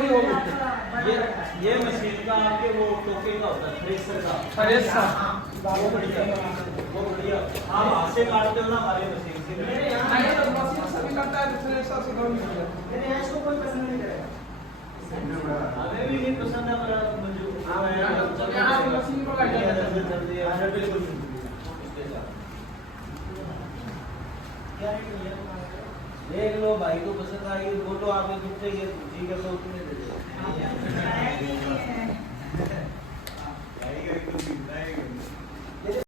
वही हो गई। ये मशीन का आपके वो टोके का होता है, थ्रेसर का। थ्रेसर वो बढ़िया आप हाथ से काटते हो ना, हमारे मशीन से नहीं तो मशीन से भी करता है, थ्रेसर से कौन नहीं करता। मेरे यहाँ इसको कोई पसंद नहीं करेगा। हमें भी नहीं पसंद है, पर मुझे यहाँ मशीन को लग जाता है। बिल्कुल क्या रेट है? देख लो भाई को पसंद आई, बोलो आपके कितने के ठीक है तो उतने दे दो।